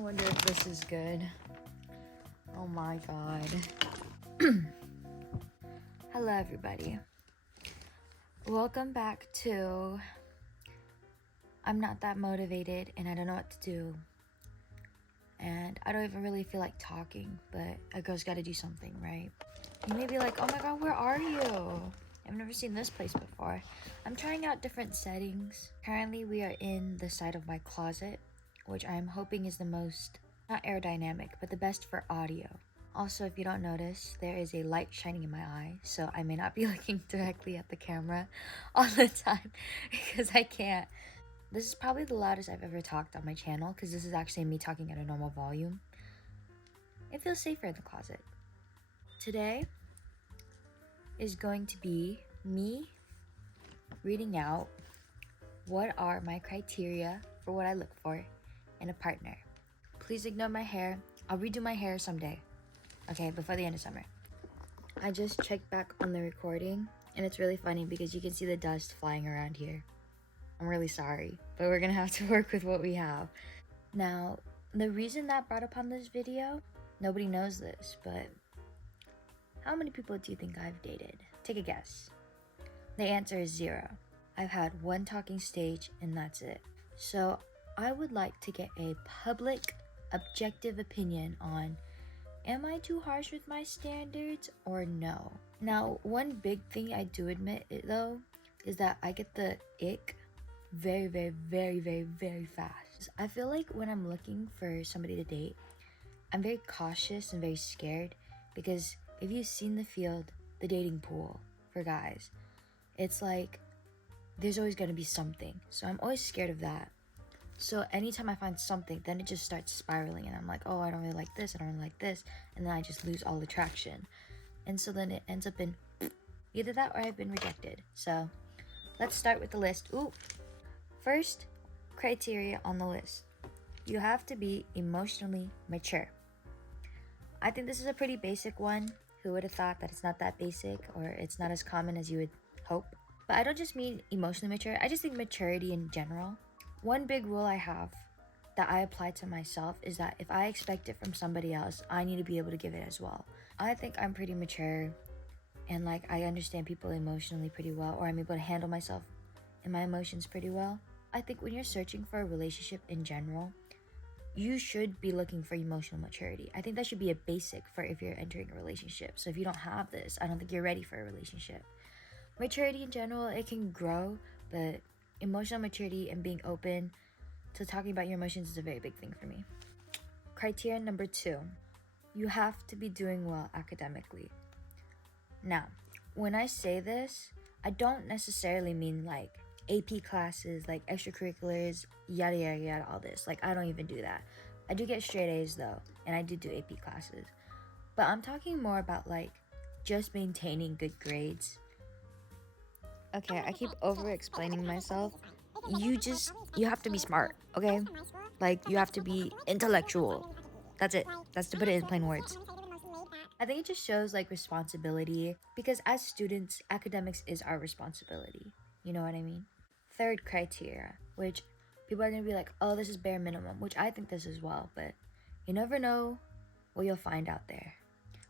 wonder if this is good. Oh my god. Hello everybody. Welcome back to I'm not that motivated and I don't know what to do. And I don't even really feel like talking, but a girl's gotta do something, right? You may be like, oh my god, where are you? I've never seen this place before. I'm trying out different settings. Currently we are in the side of my closet, which I'm hoping is the most, not aerodynamic, but the best for audio. Also, if you don't notice, there is a light shining in my eye, so I may not be looking directly at the camera all the time because I can't. This is probably the loudest I've ever talked on my channel because this is actually me talking at a normal volume. It feels safer in the closet. Today is going to be me reading out what are my criteria for what I look for in a partner. Please ignore my hair. I'll redo my hair someday. Okay, before the end of summer. I just checked back on the recording and it's really funny because you can see the dust flying around here. I'm really sorry, but we're gonna have to work with what we have. Now, the reason that brought upon this video, nobody knows this, but how many people do you think I've dated? Take a guess. The answer is 0. I've had one talking stage and that's it. So I would like to get a public, objective opinion on, am I too harsh with my standards or no? Now, one big thing I do admit though, is that I get the ick very, very, very, very, very fast. I feel like when I'm looking for somebody to date, I'm very cautious and very scared because if you've seen the field, the dating pool for guys, it's like there's always gonna be something. So I'm always scared of that. So anytime I find something, then it just starts spiraling and I'm like, oh, I don't really like this, I don't really like this, and then I just lose all attraction. And so then it ends up in either that or I've been rejected. So let's start with the list. Ooh. First criteria on the list. You have to be emotionally mature. I think this is a pretty basic one. Who would have thought that it's not that basic or it's not as common as you would hope? But I don't just mean emotionally mature, I just think maturity in general. One big rule I have that I apply to myself is that if I expect it from somebody else, I need to be able to give it as well. I think I'm pretty mature and like I understand people emotionally pretty well, or I'm able to handle myself and my emotions pretty well. I think when you're searching for a relationship in general, you should be looking for emotional maturity. I think that should be a basic for if you're entering a relationship. So if you don't have this, I don't think you're ready for a relationship. Maturity in general, it can grow, but emotional maturity and being open to talking about your emotions is a very big thing for me. Criteria number 2, you have to be doing well academically. Now, when I say this, I don't necessarily mean like AP classes, like extracurriculars, yada yada yada, all this. Like I don't even do that. I do get straight A's though, and I do AP classes. But I'm talking more about like just maintaining good grades. Okay, I keep over explaining myself. You have to be smart, okay? Like you have to be intellectual. That's it. That's to put it in plain words. I think it just shows like responsibility because as students, academics is our responsibility. You know what I mean? Third criteria, which people are gonna be like, oh, this is bare minimum, which I think this as well, but you never know what you'll find out there.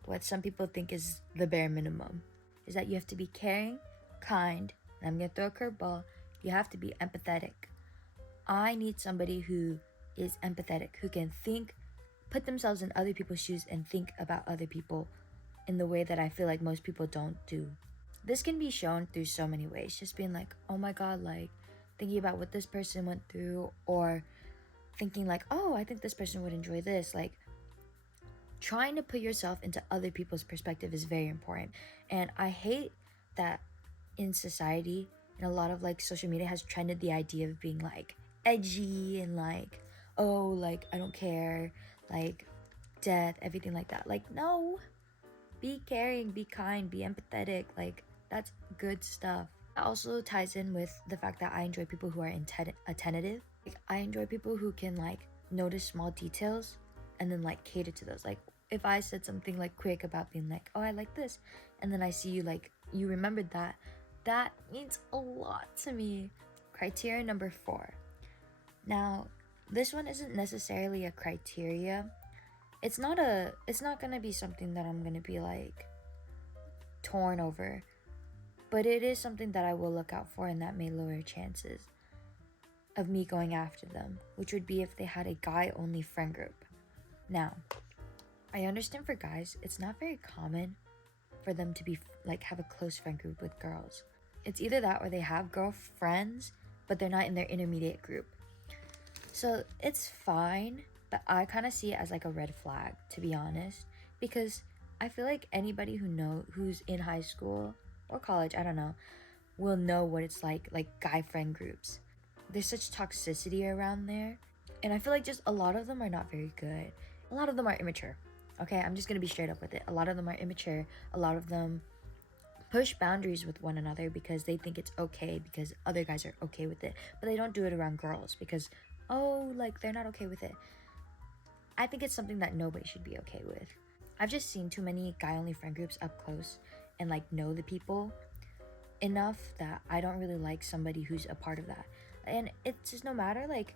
What some people think is the bare minimum is that you have to be caring, kind, and I'm gonna throw a curveball, you have to be empathetic. I need somebody who is empathetic, who can think, put themselves in other people's shoes and think about other people in the way that I feel like most people don't do. This can be shown through so many ways, just being like, oh my god, like thinking about what this person went through, or thinking like, oh, I think this person would enjoy this. Like trying to put yourself into other people's perspective is very important. And I hate that in society and a lot of like social media has trended the idea of being like edgy and like, oh, like I don't care, like death, everything like that. Like no, be caring, be kind, be empathetic. Like that's good stuff. That also ties in with the fact that I enjoy people who are attentive. Like I enjoy people who can like notice small details and then like cater to those. Like if I said something like quick about being like, oh, I like this, and then I see you like you remembered that, that means a lot to me. Criteria number 4. Now, This one isn't necessarily a criteria. It's not gonna be something that I'm gonna be like torn over, but it is something that I will look out for, and that may lower chances of me going after them, which would be if they had a guy only friend group. Now, I understand for guys, it's not very common for them to be like have a close friend group with girls. It's either that or they have girlfriends, but they're not in their intermediate group. So it's fine, but I kind of see it as like a red flag, to be honest, because I feel like anybody who's in high school or college, I don't know, will know what it's like guy friend groups. There's such toxicity around there, and I feel like just a lot of them are not very good. A lot of them are immature. Okay, I'm just gonna be straight up with it. A lot of them are immature. A lot of them push boundaries with one another because they think it's okay because other guys are okay with it, but they don't do it around girls because, oh, like they're not okay with it. I think it's something that nobody should be okay with. I've just seen too many guy-only friend groups up close and like know the people enough that I don't really like somebody who's a part of that. And it's just no matter like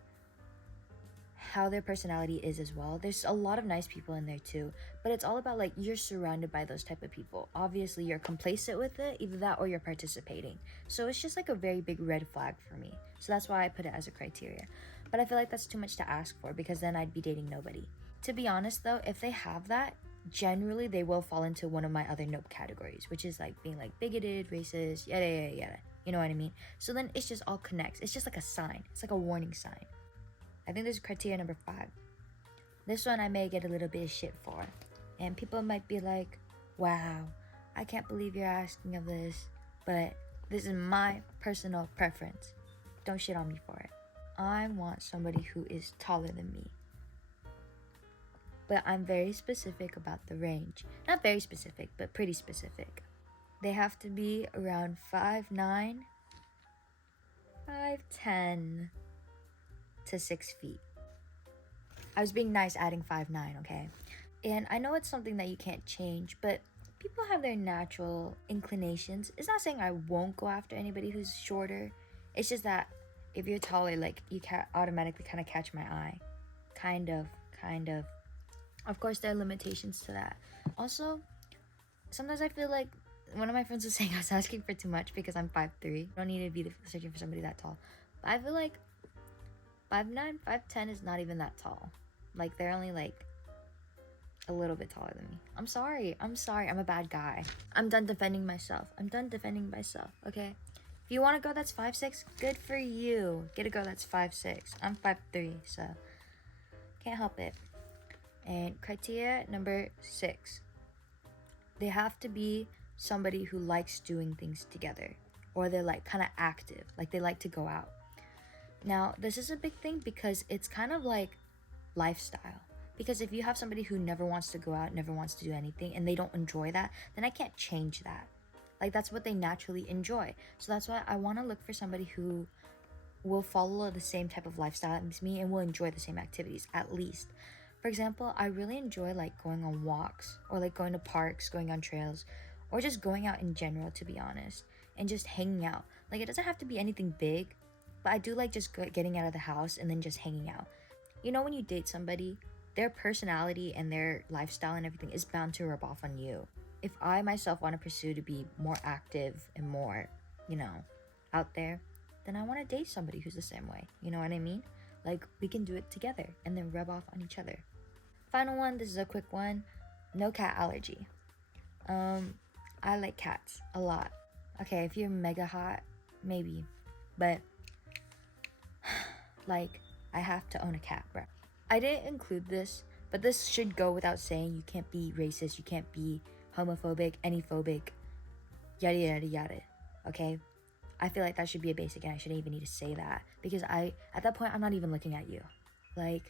how their personality is as well. There's a lot of nice people in there too, but it's all about like you're surrounded by those type of people. Obviously you're complacent with it, either that or you're participating. So it's just like a very big red flag for me. So that's why I put it as a criteria. But I feel like that's too much to ask for because then I'd be dating nobody. To be honest though, if they have that, generally they will fall into one of my other nope categories, which is like being like bigoted, racist, yada yada yada. You know what I mean? So then it's just all connects. It's just like a sign. It's like a warning sign. I think this is criteria number 5. This one I may get a little bit of shit for. And people might be like, wow, I can't believe you're asking of this, but this is my personal preference. Don't shit on me for it. I want somebody who is taller than me. But I'm very specific about the range. Not very specific, but pretty specific. They have to be around 5'9", 5'10", to 6 feet. I was being nice adding 5'9", okay? And I know it's something that you can't change, but people have their natural inclinations. It's not saying I won't go after anybody who's shorter. It's just that if you're taller, like, you can't automatically kind of catch my eye. Kind of. Of course, there are limitations to that. Also, sometimes I feel like one of my friends was saying I was asking for too much because I'm 5'3". I don't need to be searching for somebody that tall. But I feel like 5'9", 5'10" is not even that tall. Like, they're only like a little bit taller than me. I'm sorry. I'm a bad guy. I'm done defending myself. Okay? If you want a girl that's 5'6", good for you. Get a girl that's 5'6". I'm 5'3", so can't help it. And criteria number 6. They have to be somebody who likes doing things together, or they're like kind of active, like they like to go out. Now, this is a big thing because it's kind of like lifestyle. Because if you have somebody who never wants to go out, never wants to do anything, and they don't enjoy that, then I can't change that. Like, that's what they naturally enjoy. So that's why I want to look for somebody who will follow the same type of lifestyle as me and will enjoy the same activities, at least. For example, I really enjoy like going on walks, or like going to parks, going on trails, or just going out in general, to be honest, and just hanging out. Like, it doesn't have to be anything big, but I do like just getting out of the house and then just hanging out. You know, when you date somebody, their personality and their lifestyle and everything is bound to rub off on you. If I myself want to pursue to be more active and more, out there, then I want to date somebody who's the same way. You know what I mean? Like, we can do it together and then rub off on each other. Final one, this is a quick one. No cat allergy. I like cats a lot. Okay, if you're mega hot, maybe. But, like, I have to own a cat, bro. I didn't include this, but this should go without saying. You can't be racist, you can't be homophobic, anyphobic, yada yada yada, okay? I feel like that should be a basic, and I shouldn't even need to say that, because at that point, I'm not even looking at you. Like,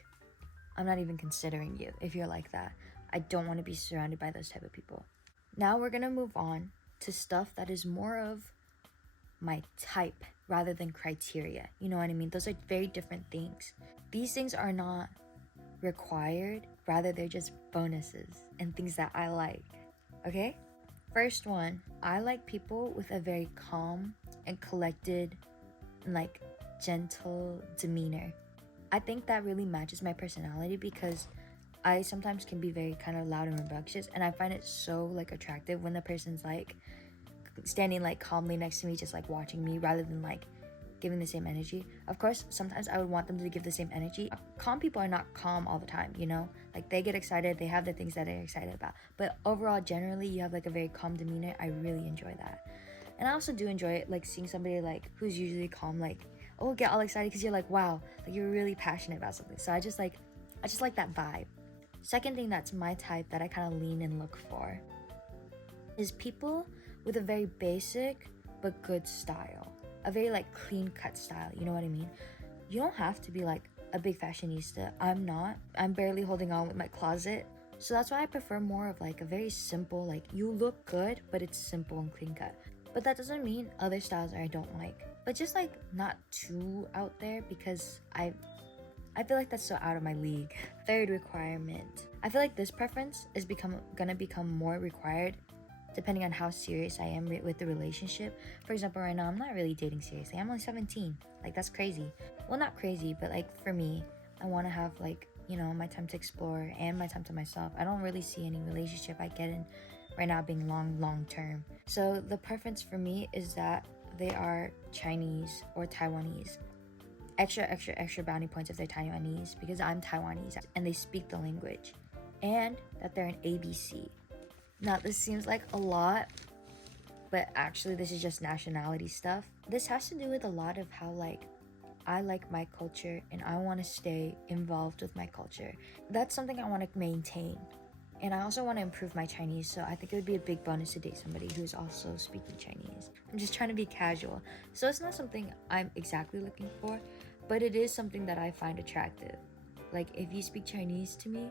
I'm not even considering you if you're like that. I don't want to be surrounded by those type of people. Now we're gonna move on to stuff that is more of my type rather than criteria. You know what I mean? Those are very different things. These things are not required, rather they're just bonuses and things that I like. Okay? First one, I like people with a very calm and collected and like gentle demeanor. I think that really matches my personality because I sometimes can be very kind of loud and rambunctious, and I find it so like attractive when the person's like standing like calmly next to me, just like watching me rather than like giving the same energy. Of course, sometimes I would want them to give the same energy. Calm people are not calm all the time, you know? Like they get excited, they have the things that they're excited about. But overall, generally, you have like a very calm demeanor. I really enjoy that. And I also do enjoy it, like seeing somebody like who's usually calm, like, oh, get all excited because you're like, wow, like you're really passionate about something. So I just like that vibe. Second thing that's my type that I kind of lean and look for is people with a very basic but good style. A very like clean cut style, you know what I mean? You don't have to be like a big fashionista. I'm not. I'm barely holding on with my closet. So that's why I prefer more of like a very simple, like you look good, but it's simple and clean cut. But that doesn't mean other styles I don't like. But just like not too out there because I feel like that's so out of my league. Third requirement. I feel like this preference is gonna become more required depending on how serious I am with the relationship. For example, right now, I'm not really dating seriously. I'm only 17. Like, that's crazy. Well, not crazy, but like for me, I want to have like, you know, my time to explore and my time to myself. I don't really see any relationship I get in right now being long term. So the preference for me is that they are Chinese or Taiwanese. Extra brownie points if they're Taiwanese because I'm Taiwanese and they speak the language. And that they're an ABC. Now, this seems like a lot, but actually this is just nationality stuff. This has to do with a lot of how like I like my culture and I want to stay involved with my culture. That's something I want to maintain. And I also want to improve my Chinese, so I think it would be a big bonus to date somebody who's also speaking Chinese. I'm just trying to be casual. So it's not something I'm exactly looking for, but it is something that I find attractive. Like if you speak Chinese to me,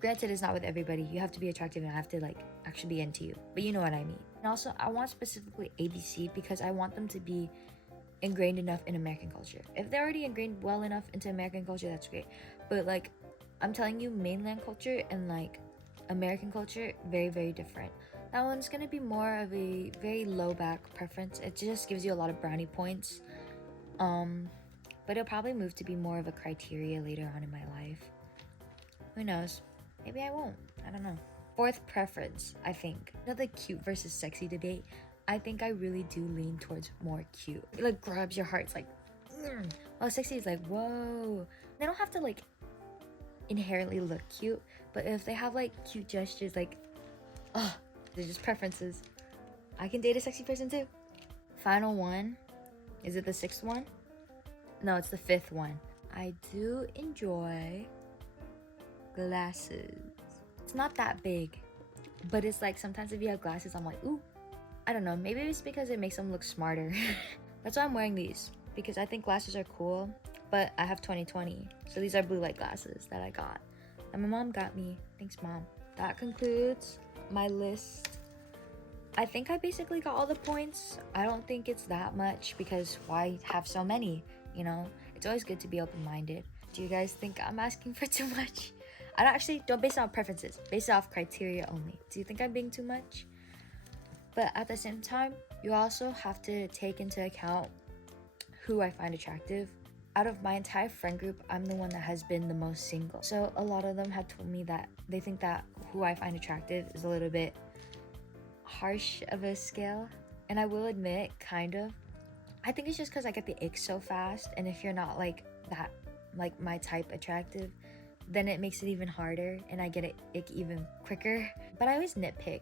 granted, it's not with everybody. You have to be attractive and I have to like actually be into you. But you know what I mean. And also, I want specifically ABC because I want them to be ingrained enough in American culture. If they're already ingrained well enough into American culture, that's great. But like, I'm telling you, mainland culture and like American culture, very different. That one's gonna be more of a very low back preference. It just gives you a lot of brownie points. But it'll probably move to be more of a criteria later on in my life. Who knows? Maybe I won't. I don't know. Fourth preference, I think. Another cute versus sexy debate. I think I really do lean towards more cute. It like grabs your heart. It's like, while sexy is like, whoa. They don't have to like inherently look cute, but if they have like cute gestures, like, they're just preferences. I can date a sexy person too. Final one. Is it the sixth one? No, it's the fifth one. I do enjoy glasses. It's not that big, but it's like sometimes if you have glasses, I'm like, ooh. I don't know, maybe it's because it makes them look smarter. That's why I'm wearing these, because I think glasses are cool, but I have 20/20, so these are blue light glasses that I got and my mom got me. Thanks, Mom. That concludes my list. I think I basically got all the points. I don't think it's that much because why have so many, you know? It's always good to be open-minded. Do you guys think I'm asking for too much? Don't base it on preferences. Base it off criteria only. Do you think I'm being too much? But at the same time, you also have to take into account who I find attractive. Out of my entire friend group, I'm the one that has been the most single. So a lot of them have told me that they think that who I find attractive is a little bit harsh of a scale. And I will admit, kind of. I think it's just because I get the ick so fast. And if you're not like that, like my type attractive, then it makes it even harder and I get it ick even quicker. But I always nitpick,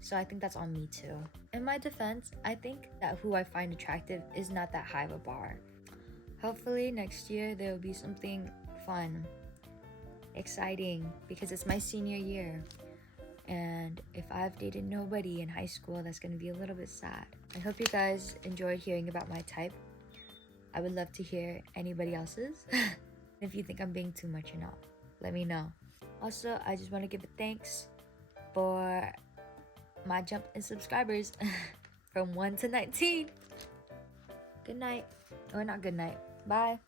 so I think that's on me too. In my defense, I think that who I find attractive is not that high of a bar. Hopefully next year there will be something fun, exciting, because it's my senior year. And if I've dated nobody in high school, that's gonna be a little bit sad. I hope you guys enjoyed hearing about my type. I would love to hear anybody else's. If you think I'm being too much or not, let me know. Also, I just want to give a thanks for my jump in subscribers from 1 to 19. Good night. Or not good night. Bye.